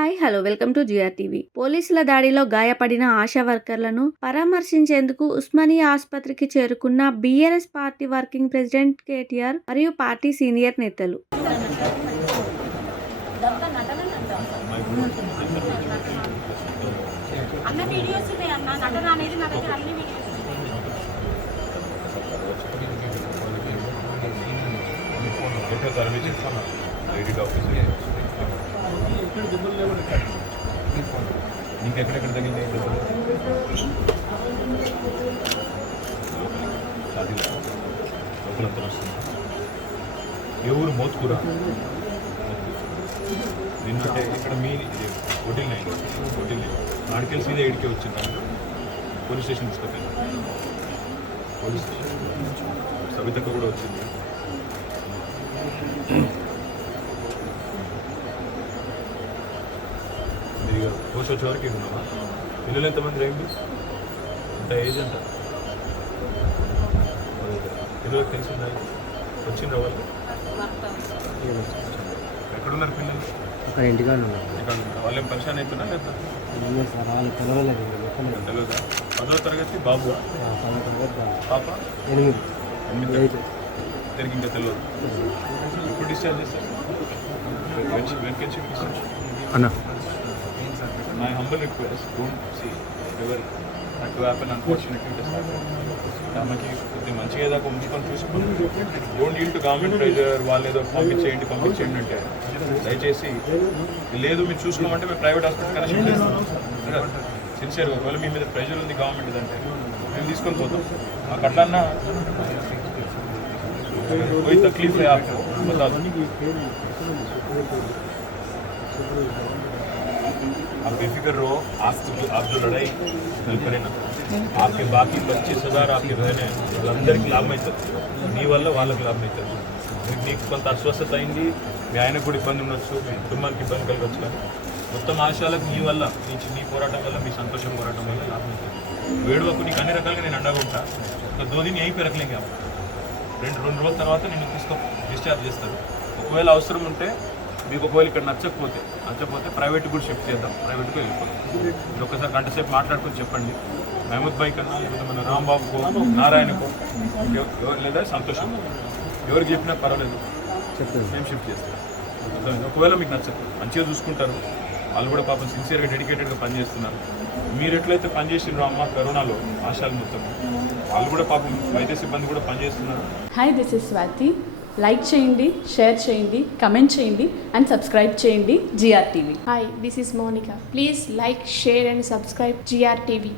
Hi hello welcome to TV. పోలీసుల దాడిలో గాయపడిన ఆశా వర్కర్లను పరామర్శించేందుకు ఉస్మానియా ఆసుపత్రికి చేరుకున్న BRS party working president KTR మరియు పార్టీ సీనియర్ నేతలు. ఇంకెక్కడెక్కడ తగిలింది అది లోపలంతా వస్తుంది. ఏ ఊరు మోత్కూర నిన్నంటే ఇక్కడ మీ హోటల్ హోటల్ నాడికెళ్ళి సీదా ఇడికే వచ్చిందా పోలీస్ స్టేషన్ తీసుకెళ్ళాను. పోలీస్ స్టేషన్ సవితక్క కూడా వచ్చింది. మీరు పోస్ట్ వచ్చే వరకు ఉన్నావా? పిల్లలు ఎంతమంది రండి? అంత ఏజ్ అంట పిల్లలకు తెలిసిందా? వచ్చిందా వాళ్ళు? ఎక్కడున్నారు పిల్లలు? అక్కడ ఇంటిగా ఉన్నారు. ఇక్కడ వాళ్ళు ఏం పరిశాన్ అవుతున్నా లేదా? వాళ్ళు తెలవలేదు. తెలియదా? 10వ తరగతి బాబు, పాప 8 తిరిగి ఇంకా తెలియదు. ఇప్పుడు డిశ్చార్జ్ చేస్తారు. అన్న My humble request, don't see ever that to happen unfortunately. ఆమెకి కొద్దిగా మంచిగా ఏదో ఉంచుకొని చూసుకొని don't deal to government pressure. వాళ్ళు ఏదో పంపించేయండి అంటే దయచేసి లేదు మీరు చూసుకోమంటే మేము ప్రైవేట్ హాస్పిటల్ కనెక్షన్ చేస్తాం. సిన్సియర్గా ఒకవేళ మీ మీద ప్రెజర్ ఉంది గవర్నమెంట్ అంటే మేము తీసుకొని పోతాం. మాకు అట్లన్నా कोई तकलीफ है आपको बता दो. आप बेफिक्र रहो. आप जो लड़ाई करें ना, आपके बाकी 25,000 आपके बहने అందరికీ లాభం అవుతుంది. నీ వల్ల వాళ్ళకి లాభం అవుతుంది. నీకు కొంత అస్వస్థత అయింది, మీ ఆయనకు కూడా ఇబ్బంది ఉండొచ్చు, మీ కుటుంబానికి ఇబ్బంది కలగచ్చు. కానీ మొత్తం ఆశయాలకు నీ వల్ల నీ పోరాటం వల్ల మీ సంతోషం పోరాటం వల్ల లాభం అవుతుంది. వేడువకు నీకు అన్ని రకాలుగా నేను అండగా ఉంటా. ఒక 2 दिन यहीं पे रख लेंगे. రెండు రోజుల తర్వాత నేను డిశ్చార్జ్ చేస్తాను. ఒకవేళ అవసరం ఉంటే మీకు ఒకవేళ ఇక్కడ నచ్చకపోతే ప్రైవేట్ కూడా షిఫ్ట్ చేద్దాం. ప్రైవేట్కి వెళ్ళిపోతాం. మీరు ఒకసారి గంట సేపు మాట్లాడుకొని చెప్పండి. మహమూద్ భాయ్ కన్నా లేకపోతే మన రాంబాబుకో నారాయణకో లేదా సంతోషం ఎవరికి చెప్పినా పర్వాలేదు, మేము షిఫ్ట్ చేస్తాం. ఒకవేళ మీకు నచ్చదు, మంచిగా చూసుకుంటారు. వాళ్ళు కూడా పాపం సిన్సియర్గా డెడికేటెడ్గా పనిచేస్తున్నారు. మీరు ఎట్లయితే పనిచేసినారో అమ్మ కరోనాలో ఆశాలు మొత్తం వాళ్ళు కూడా పాపం వైద్య సిబ్బంది కూడా పనిచేస్తున్నారు. Hi, this is Swathi. Like చేయండి, షేర్ చేయండి, కమెంట్ చేయండి అండ్ సబ్స్క్రైబ్ చేయండి TV. Hi, this is Monica. Please like, share and subscribe GRTV.